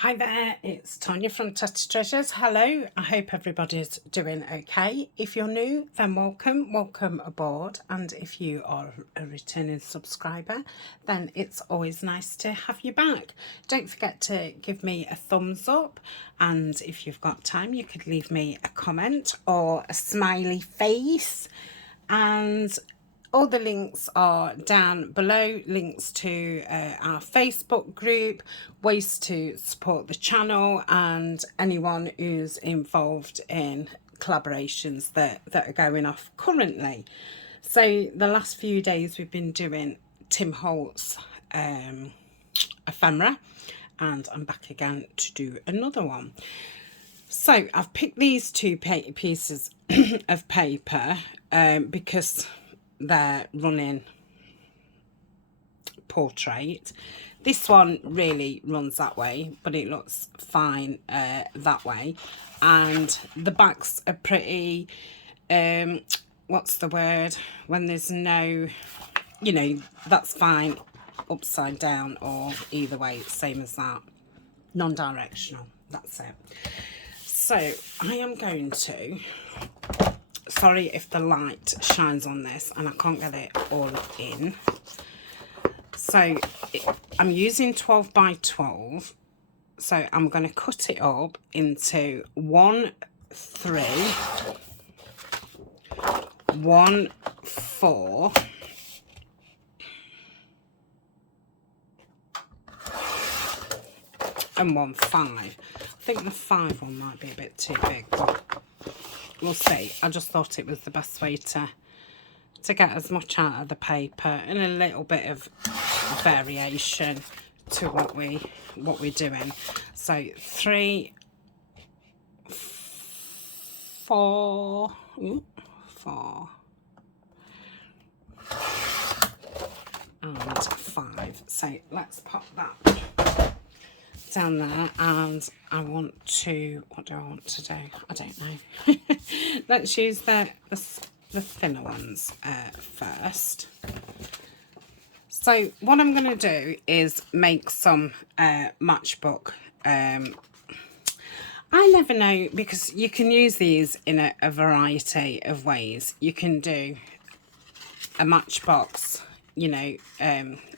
Hi there, it's Tania from Tatty Treasures. Hello, I hope everybody's doing okay. If you're new, then welcome aboard. And if you are a returning subscriber, then it's always nice to have you back. Don't forget to give me a thumbs up. And if you've got time, you could leave me a comment or a smiley face. And all the links are down below, links to our Facebook group, ways to support the channel, and anyone who's involved in collaborations that are going off currently. So the last few days we've been doing Tim Holtz ephemera, and I'm back again to do another one. So I've picked these two pieces of paper because they're running portrait. This one really runs that way, but it looks fine that way. And the backs are pretty, what's the word? When there's no, you know, that's fine upside down or either way, same as that. Non-directional, that's it. So I am going to, sorry if the light shines on this and I can't get it all in. So I'm using 12 by 12. So I'm going to cut it up into 1, 3, 1, 4, and 1, 5. I think the 5 one might be a bit too big, but we'll see. I just thought it was the best way to get as much out of the paper and a little bit of variation to what we're doing. So 3, 4, 4 and 5. So let's pop that down there, and I want to, what do I want to do? I don't know. Let's use the thinner ones first. So what I'm going to do is make some matchbook. I never know, because you can use these in a variety of ways. You can do a matchbox, you know,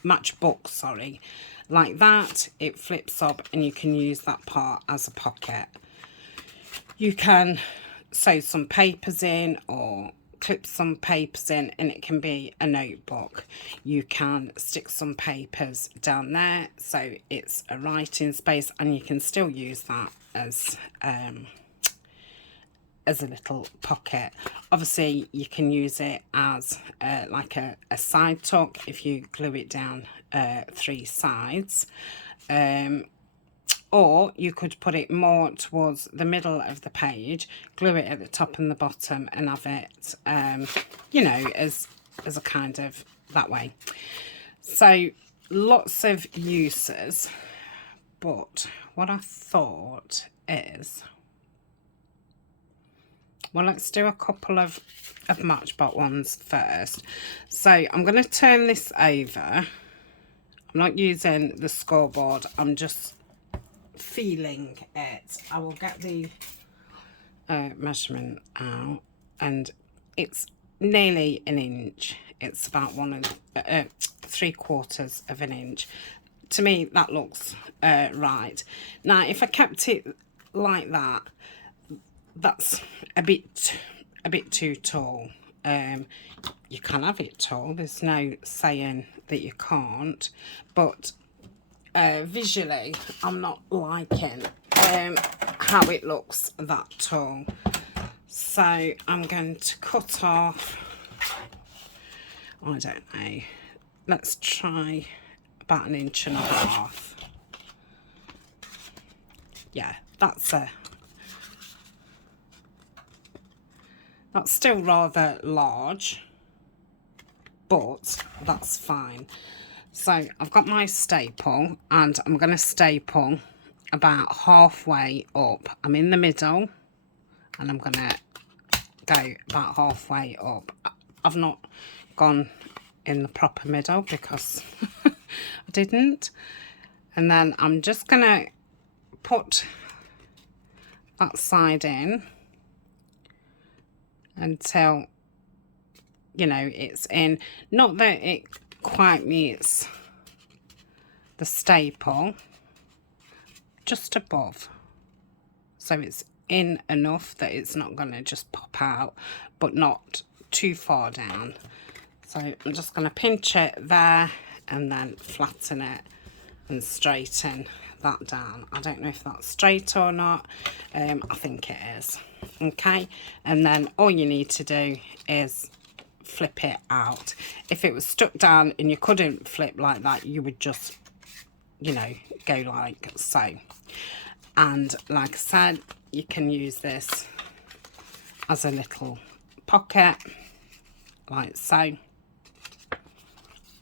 matchbook, sorry, like that. It flips up and you can use that part as a pocket. You can sew some papers in or clip some papers in and it can be a notebook. You can stick some papers down there so it's a writing space, and you can still use that as a little pocket. Obviously you can use it as like a side tuck if you glue it down 3 sides, or you could put it more towards the middle of the page, glue it at the top and the bottom, and have it you know, as a kind of that way. So lots of uses, but what I thought is, well, let's do a couple of matchbox ones first. So I'm going to turn this over. I'm not using the scoreboard, I'm just feeling it. I will get the measurement out, and it's nearly an inch. It's about 3/4 of an inch. To me, that looks right. Now, if I kept it like that, that's a bit too tall. You can have it tall, there's no saying that you can't, but visually I'm not liking how it looks that tall. So I'm going to cut off, I don't know, let's try about 1.5 inches. Yeah, that's still rather large, but that's fine. So I've got my staple, and I'm going to staple about halfway up. I'm in the middle, and I'm going to go about halfway up. I've not gone in the proper middle because I didn't. And then I'm just going to put that side in until, you know, it's in. Not that it quite meets the staple, just above. So it's in enough that it's not going to just pop out, but not too far down. So I'm just going to pinch it there and then flatten it and straighten that down. I don't know if that's straight or not. I think it is. Okay, and then all you need to do is flip it out. If it was stuck down and you couldn't flip like that, you would just, you know, go like so. And like I said, you can use this as a little pocket like so,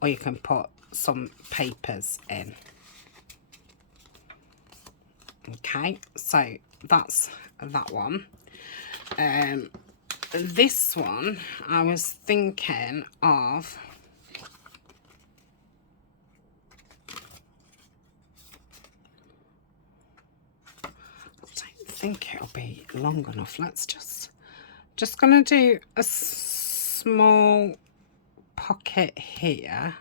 or you can put some papers in. Okay, so that's that one. This one I was thinking of think it'll be long enough. Let's just gonna do a small pocket here.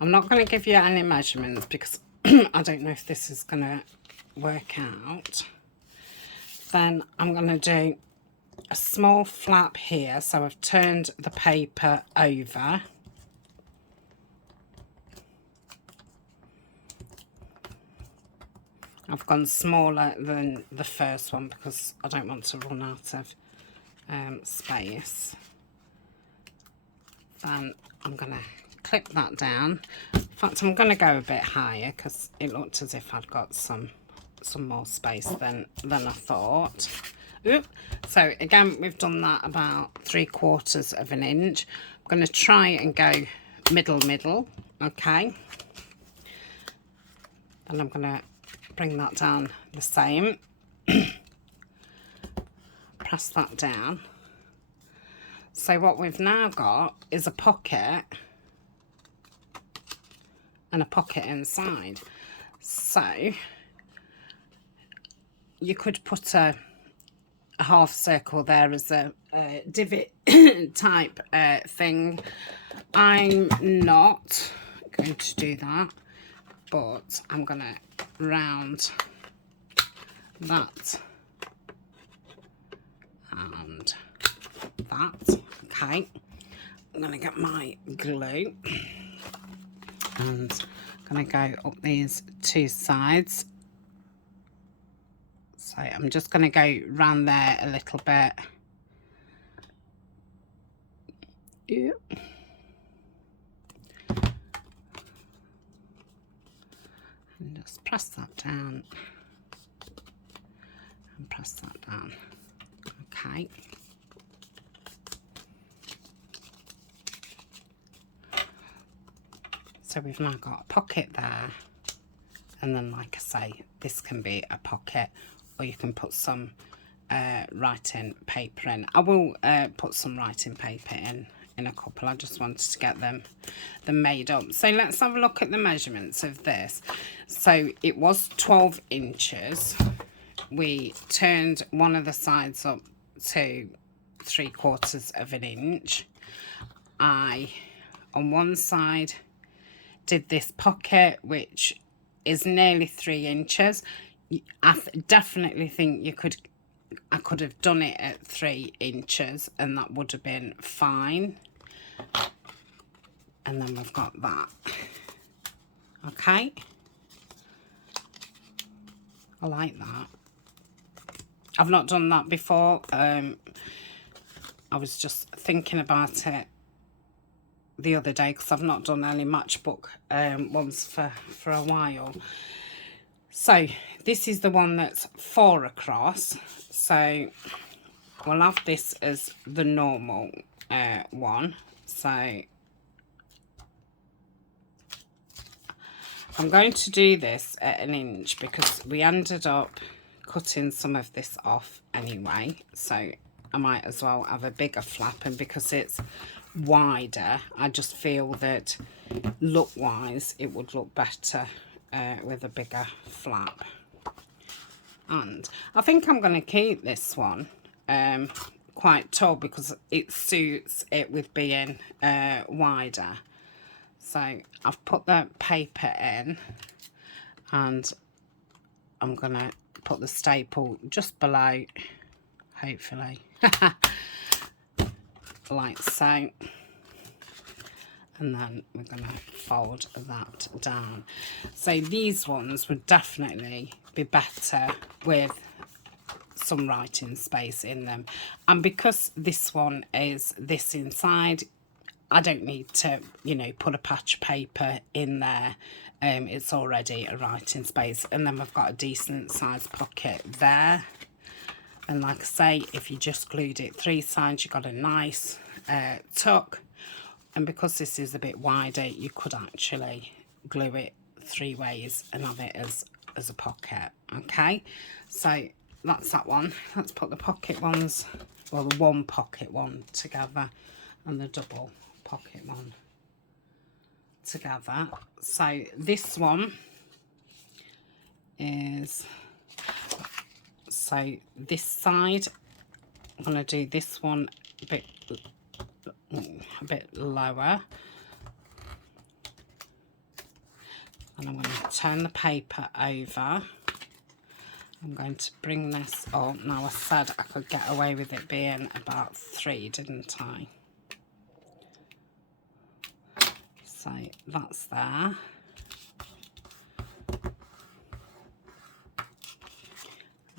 I'm not going to give you any measurements because I don't know if this is going to work out. Then I'm going to do a small flap here. So I've turned the paper over. I've gone smaller than the first one because I don't want to run out of space. Then I'm going to clip that down. In fact, I'm going to go a bit higher because it looked as if I'd got some more space than I thought. Oop. So again, we've done that about 3/4 of an inch. I'm going to try and go middle, okay? And I'm going to bring that down the same. Press that down. So what we've now got is a pocket and a pocket inside. So you could put a half circle there as a divot type thing. I'm not going to do that, but I'm going to round that and that. Okay, I'm going to get my glue and I'm going to go up these two sides. So I'm just going to go round there a little bit. Yep. And just press that down and press that down. Okay. So we've now got a pocket there, and then like I say, this can be a pocket, or you can put some writing paper in. I will put some writing paper in a couple. I just wanted to get them made up. So let's have a look at the measurements of this. So it was 12 inches. We turned one of the sides up to 3/4 of an inch. I, on one side, did this pocket, which is nearly 3 inches. I definitely think I could have done it at 3 inches and that would have been fine. And then we've got that. Okay. I like that. I've not done that before. I was just thinking about it the other day because I've not done any matchbook ones for a while. So this is the one that's 4 across. So we'll have this as the normal one. So I'm going to do this at 1 inch because we ended up cutting some of this off anyway. So I might as well have a bigger flap, and because it's wider, I just feel that look wise it would look better with a bigger flap. And I think I'm going to keep this one quite tall because it suits it with being wider. So I've put the paper in, and I'm going to put the staple just below, hopefully, like so. And then we're going to fold that down. So these ones would definitely be better with some writing space in them. And because this one is this inside, I don't need to, you know, put a patch of paper in there. It's already a writing space. And then we've got a decent sized pocket there. And like I say, if you just glued it 3 sides, you've got a nice tuck. And because this is a bit wider, you could actually glue it 3 ways and have it as a pocket. Okay, so that's that one. Let's put the pocket ones, well, the one pocket one together and the double pocket one together. So this one is, so this side, I'm going to do this one a bit lower, and I'm going to turn the paper over. I'm going to bring this up. Now I said I could get away with it being about 3, didn't I? So that's there.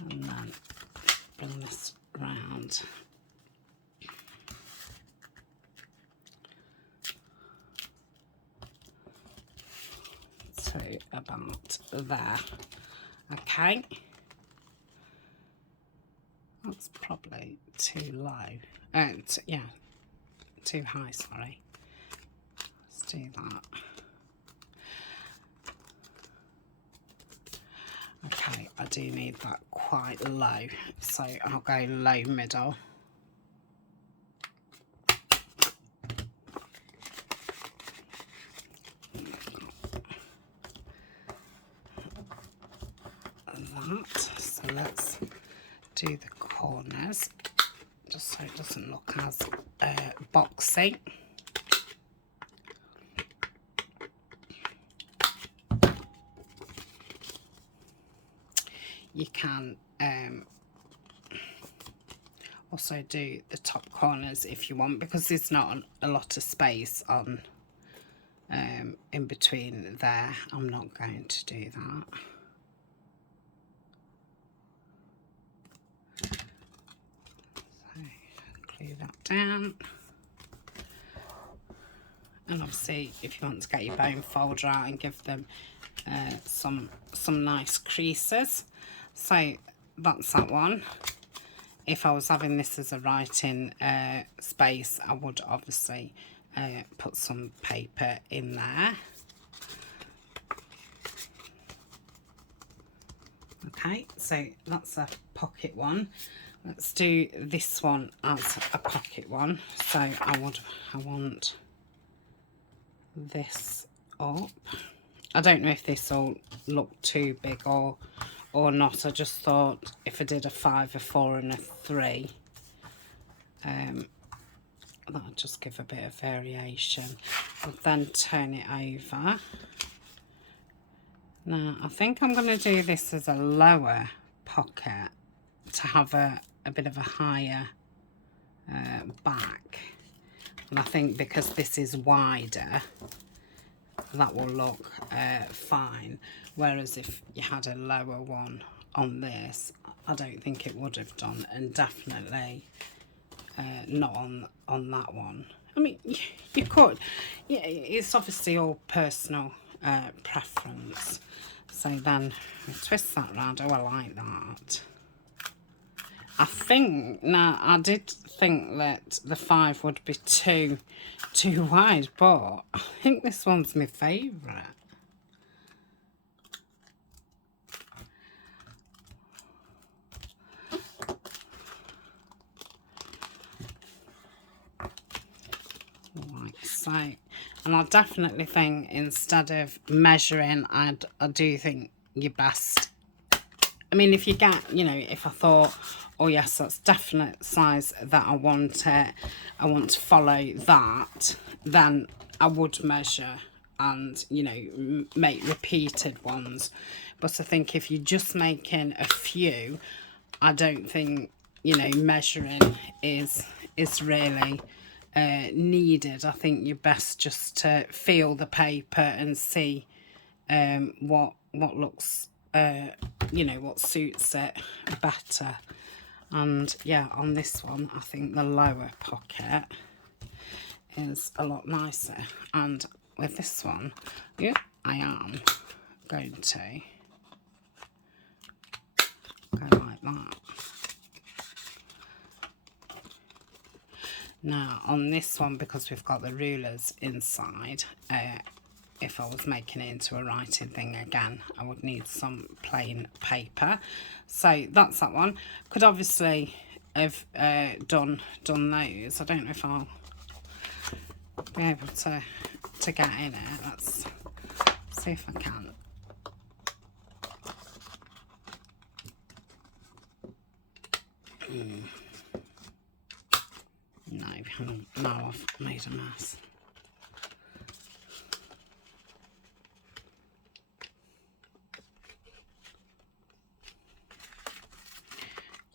And then bring this round. To about there. Okay. That's probably too low. Yeah, too high, sorry. Let's do that. Okay, I do need that quite low, so I'll go low middle. That, so let's do the corners just so it doesn't look as boxy. You can also do the top corners if you want, because there's not a lot of space on in between there. I'm not going to do that. So glue that down. And obviously if you want to get your bone folder out and give them some nice creases. So that's that one. If I was having this as a writing space, I would obviously put some paper in there. Okay, so that's a pocket one. Let's do this one as a pocket one. So I want this up. I don't know if this will look too big or not. I just thought if I did a 5, a 4 and a 3, that'll just give a bit of variation. I'll then turn it over. Now I think I'm going to do this as a lower pocket to have a bit of a higher back. And I think because this is wider, that will look fine. Whereas if you had a lower one on this, I don't think it would have done, and definitely not on that one. I mean, you could, yeah, it's obviously all personal preference. So then we twist that round. Oh, I like that. I think, now I did think that the 5 would be too wide, but I think this one's my favourite. Like so. And I definitely think instead of measuring, I do think you're best I mean, if you get, you know, if I thought, oh yes, that's definite size that I want it, I want to follow that, then I would measure and, you know, make repeated ones. But I think if you're just making a few, I don't think, you know, measuring is really needed. I think you're best just to feel the paper and see what looks, you know, what suits it better. And yeah, on this one, I think the lower pocket is a lot nicer. And with this one, yeah, I am going to go like that. Now on this one, because we've got the rulers inside, if I was making it into a writing thing again, I would need some plain paper. So that's that one. Could obviously have done those. I don't know if I'll be able to get in it. Let's see if I can. No, I've made a mess.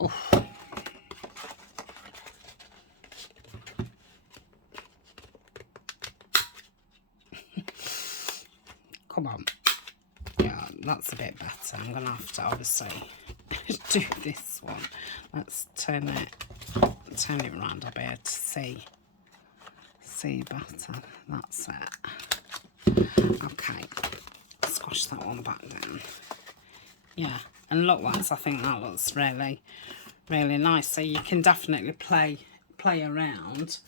Oh. Come on. Yeah, that's a bit better. I'm going to have to obviously do this one. Let's turn it around. I'll be able to see better. That's it. Okay. Squash that one back down. Yeah, and look-wise, I think that looks really, really nice. So you can definitely play around.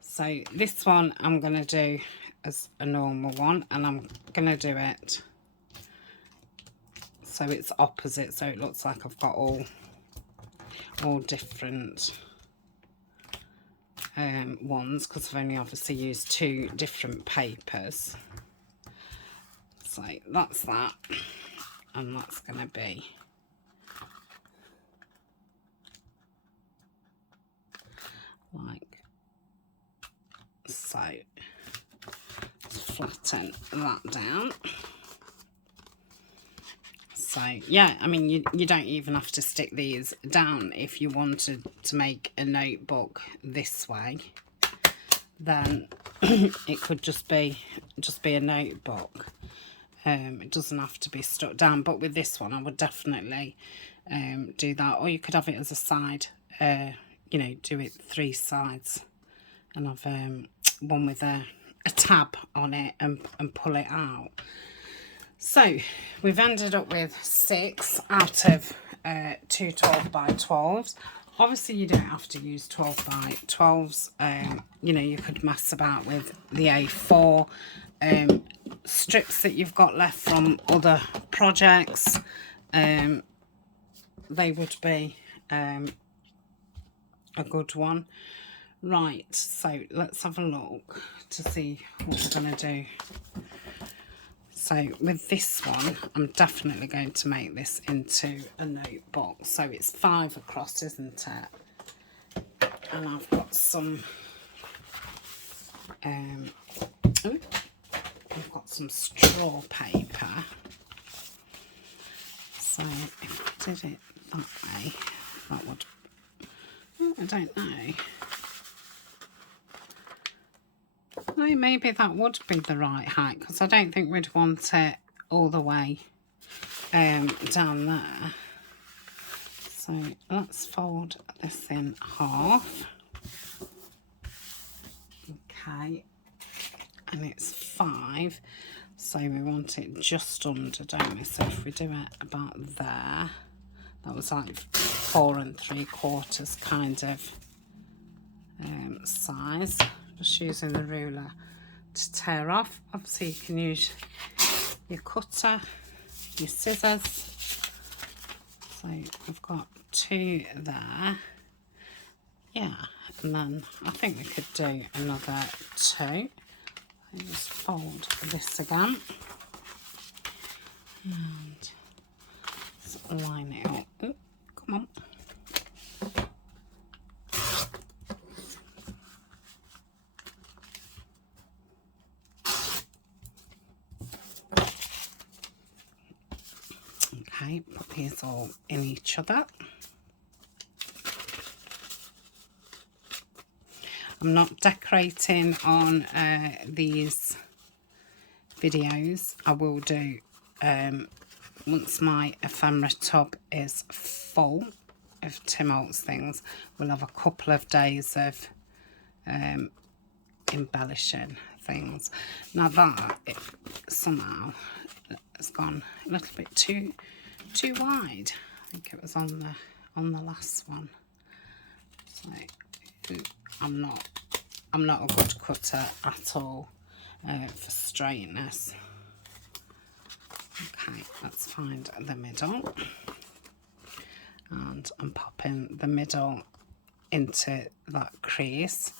So this one I'm going to do as a normal one, and I'm going to do it so it's opposite, so it looks like I've got all different ones, because I've only obviously used 2 different papers. So that's that, and that's going to be like so. Flatten that down. So yeah, I mean, you don't even have to stick these down. If you wanted to make a notebook this way, then it could just be a notebook. It doesn't have to be stuck down. But with this one, I would definitely do that. Or you could have it as a side, you know, do it 3 sides and have one with a tab on it and pull it out. So we've ended up with 6 out of 2 12 by 12s. Obviously you don't have to use 12 by 12s. You know, you could mess about with the A4 strips that you've got left from other projects. They would be a good one. Right, so let's have a look to see what we're going to do. So with this one, I'm definitely going to make this into a notebook. So it's 5 across, isn't it? And I've got some, I've got some straw paper. So if I did it that way, that would, I don't know. No, maybe that would be the right height, because I don't think we'd want it all the way down there. So let's fold this in half. Okay, and it's 5, so we want it just under, don't we? So if we do it about there, that was like 4 3/4 kind of size. Just using the ruler to tear off. Obviously you can use your cutter, your scissors. So I've got 2 there. Yeah, and then I think we could do another 2. I just fold this again. And just line it up. Ooh, come on. Okay, put these all in each other. I'm not decorating on these videos. I will do once my ephemera tub is full of Tim Holtz things. We'll have a couple of days of embellishing things. Now that somehow has gone a little bit too wide. I think it was on the last one. So I'm not a good cutter at all for straightness. Okay, let's find the middle, and I'm popping the middle into that crease,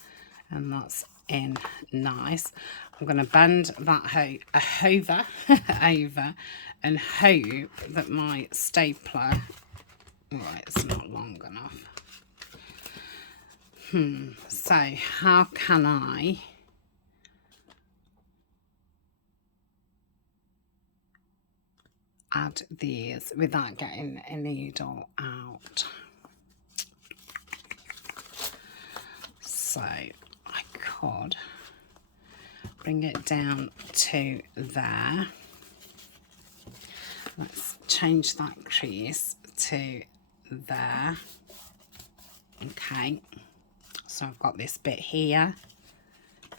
and that's in nice. I'm going to bend that over and hope that my stapler, it's not long enough. So how can I add these without getting a needle out? So I could bring it down to there. Let's change that crease to there. Okay, so I've got this bit here.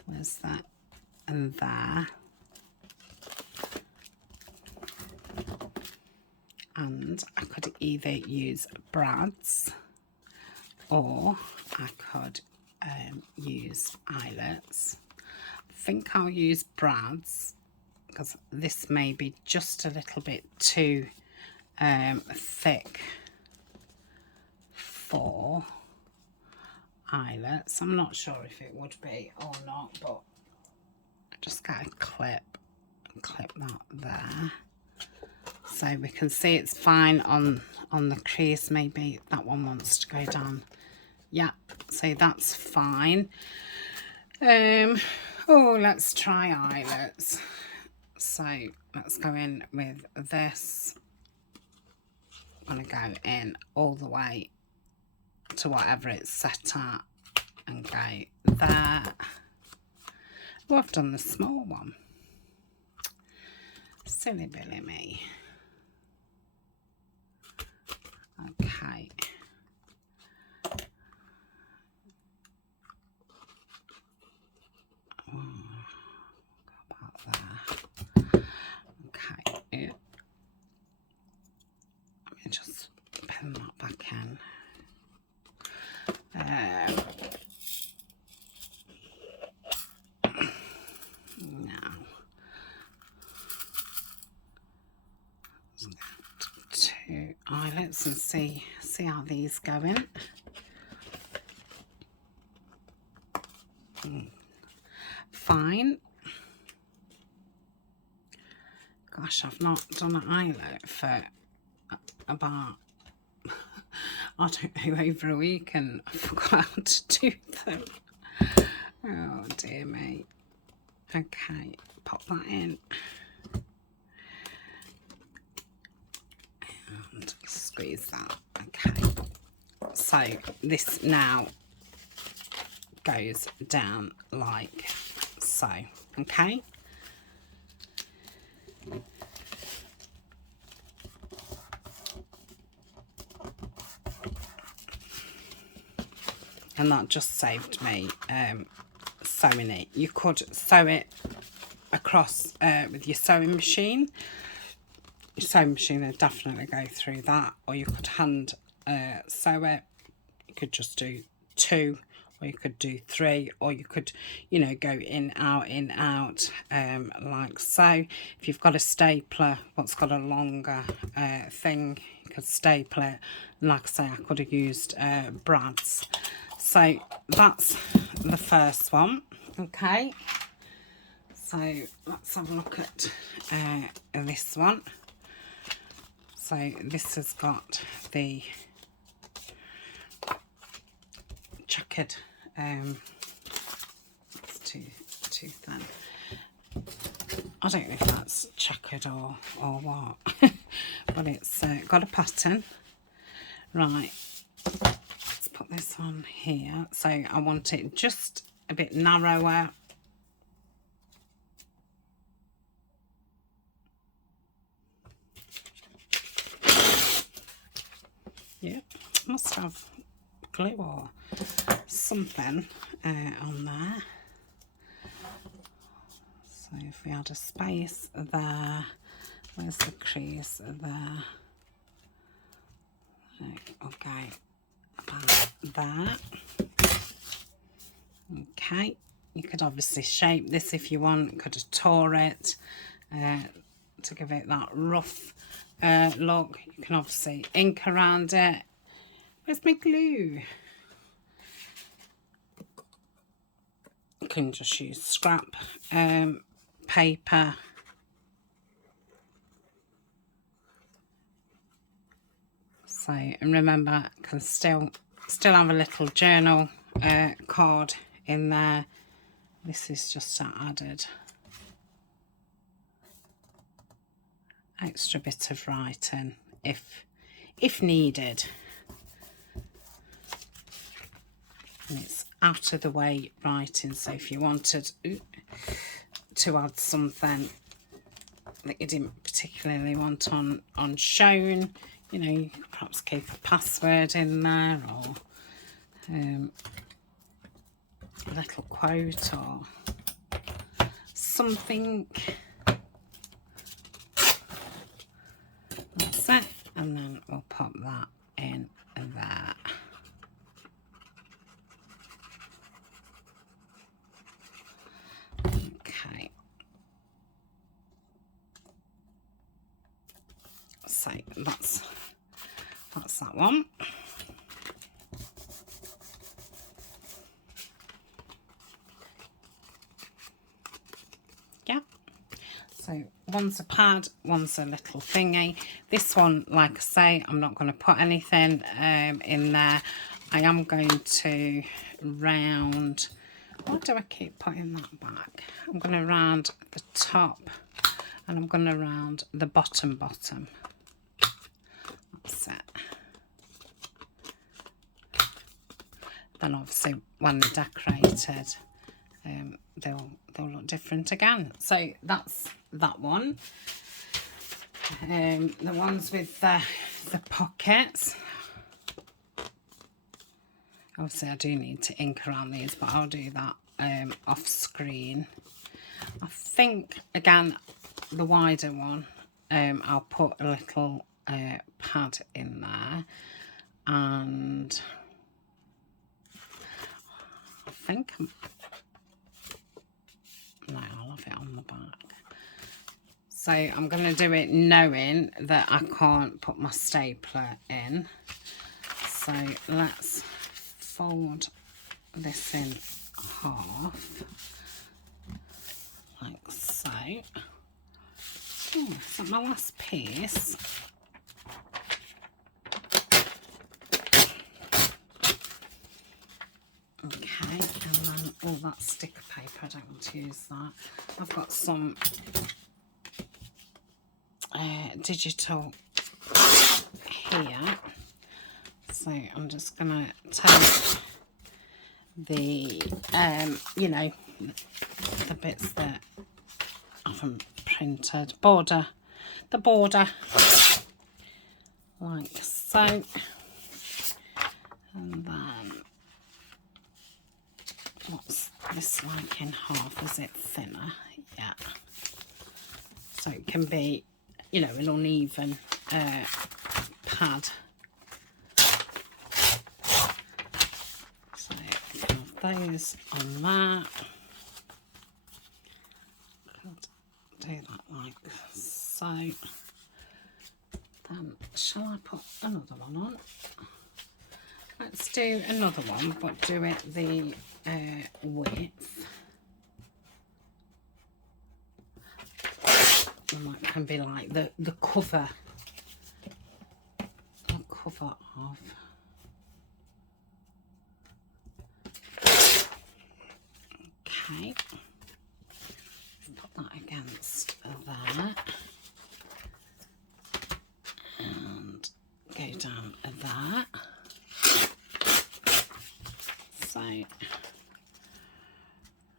Where's that? And there. And I could either use brads or I could use eyelets. I think I'll use brads because this may be just a little bit too thick for eyelets. I'm not sure if it would be or not, but I just get a clip and clip that there. So we can see it's fine on the crease. Maybe that one wants to go down. Yeah, so that's fine. Oh, let's try eyelets. So let's go in with this. I'm going to go in all the way to whatever it's set at and go there. Oh, I've done the small one. Silly billy me. Okay. About there. Okay. Yeah. Let me just pin that back in. Now, let's get to eyelets and see how these go in. Fine. Gosh, I've not done an eyelet for about, I don't know, over a week, and I forgot how to do them. Oh dear me. Okay, pop that in. And squeeze that. Okay. So this now goes down like so. Okay. And that just saved me sewing it. You could sew it across with your sewing machine. Your sewing machine will definitely go through that, or you could hand sew it. You could just do 2, or you could do 3, or you could, you know, go in out like so. If you've got a stapler what's got a longer thing, you could staple it. Like I say, I could have used brads. So that's the first one. Okay, so let's have a look at this one. So this has got the checkered, it's too thin. I don't know if that's checkered or what, but it's got a pattern. Right, let's put this on here. So I want it just a bit narrower. Yeah, must have glue or something on there. So if we had a space there, where's the crease there? Okay, about that. Okay, you could obviously shape this if you want. Could have tore it to give it that rough look. You can obviously ink around it. Where's my glue? You can just use scrap paper. So, and remember, I can still have a little journal card in there. This is just that added extra bit of writing if needed. And it's out of the way writing, so if you wanted to add something that you didn't particularly want on shown, you know, you could perhaps keep a password in there, or a little quote or something. That's it, and then we'll pop that in there. Okay, so that's that one. Yeah, so one's a pad, one's a little thingy. This one, like I say, I'm not going to put anything in there. I am going to round. Why do I keep putting that back? I'm going to round the top, and I'm going to round the bottom. That's it. Then obviously when they're decorated, they'll look different again. So that's that one. The ones with the pockets. Obviously I do need to ink around these, but I'll do that off screen. I think again the wider one, I'll put a little pad in there, and I think no, I'll have it on the back. So I'm going to do it knowing that I can't put my stapler in. So let's fold this in half, like so. Oh, is that my last piece? Okay, and then all that sticker paper, I don't want to use that. I've got some digital here, so I'm just gonna take the you know, the bits that I haven't printed, the border like so, and then what's this like in half? Is it thinner? Yeah, so it can be, you know, an uneven pad. So you can have those on that. Could do that like so. Then shall I put another one on? Let's do another one, but do it the width. And that can be like the cover cover off. Okay, put that against there and go down there. So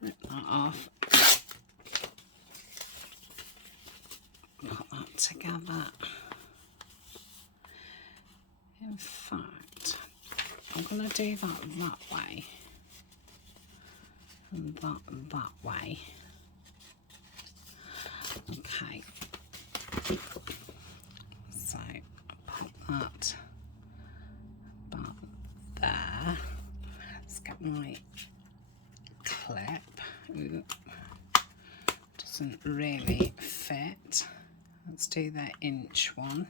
rip that off, put that together. In fact, I'm going to do that way and that way. Okay, so put that back there. Let's get my clip. Ooh, doesn't really fit. Let's do the inch one.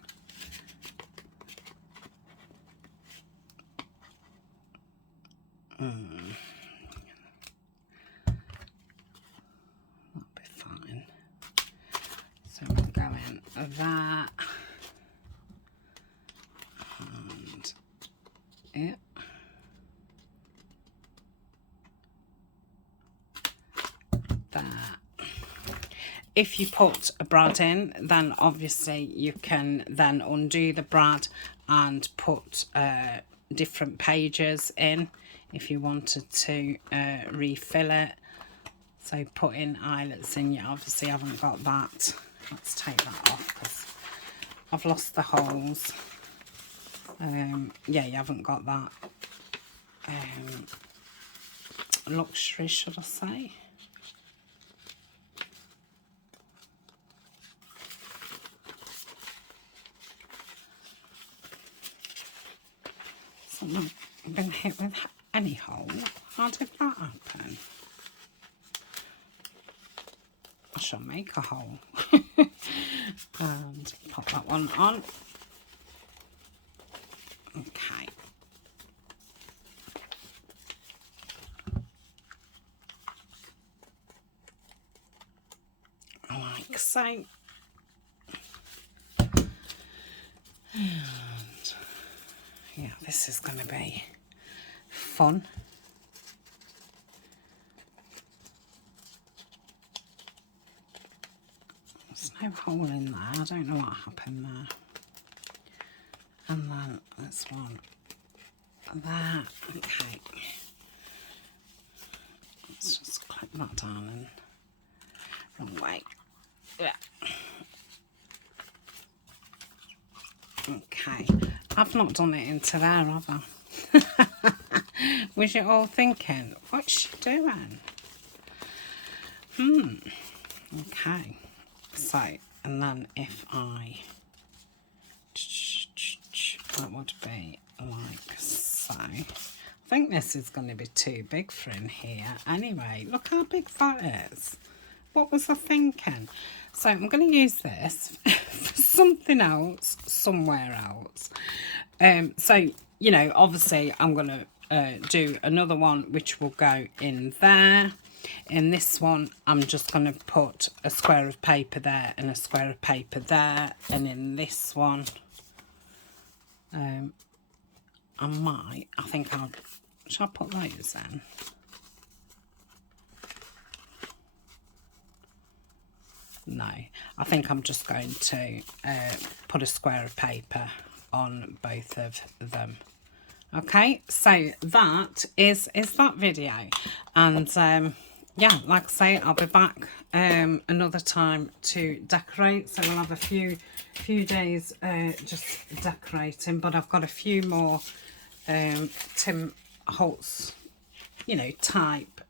That'll be fine. So we'll go in that and it. That. If you put a brad in, then obviously you can then undo the brad and put different pages in if you wanted to refill it. So putting eyelets in, you obviously haven't got that. Let's take that off because I've lost the holes. Yeah, you haven't got that luxury, should I say. So I've been hit with any hole. How did that happen? I shall make a hole. And pop that one on. Okay. Like so. And yeah, this is going to be fun. There's no hole in there. I don't know what happened there. And then this one there. Okay. Let's just clip that down and wrong way. Yeah. Okay. I've not done it into there, have I? Was you all thinking, what's she doing? Okay. So, and then if I, that would be like so. I think this is going to be too big for in here. Anyway, look how big that is. What was I thinking? So I'm going to use this for something else, somewhere else. So, you know, obviously I'm going to do another one which will go in there. In this one, I'm just going to put a square of paper there and a square of paper there. And in this one, I think shall I put those in? No, I think I'm just going to put a square of paper on both of them. Okay, so that is that video. And yeah, like I say, I'll be back another time to decorate. So we'll have a few days just decorating, but I've got a few more Tim Holtz, you know, type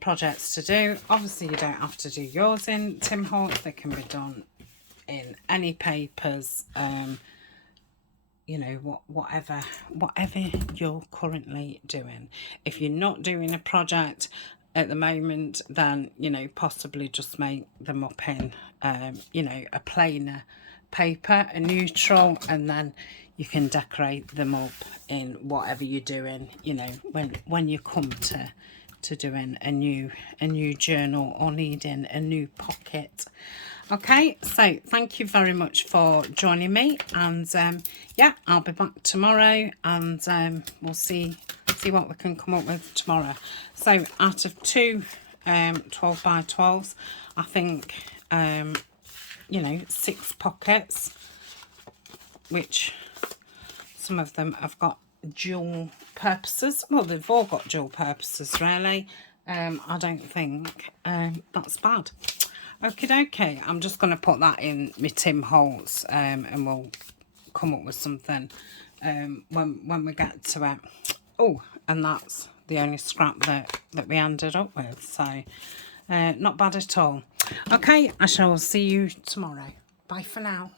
projects to do. Obviously you don't have to do yours in Tim Holtz, they can be done in any papers, you know, whatever you're currently doing. If you're not doing a project at the moment, then, you know, possibly just make them up in you know, a plainer paper, a neutral, and then you can decorate them up in whatever you're doing, you know, when you come to to doing a new journal or needing a new pocket. Okay, so thank you very much for joining me, and yeah, I'll be back tomorrow, and we'll see what we can come up with tomorrow. So out of two 12 by 12s, I think you know, 6 pockets, which some of them have got dual purposes. Well, they've all got dual purposes really. I don't think that's bad. Okay, I'm just going to put that in my Tim Holtz, and we'll come up with something when we get to it. Oh, and that's the only scrap that we ended up with, so not bad at all. Okay, I shall see you tomorrow. Bye for now.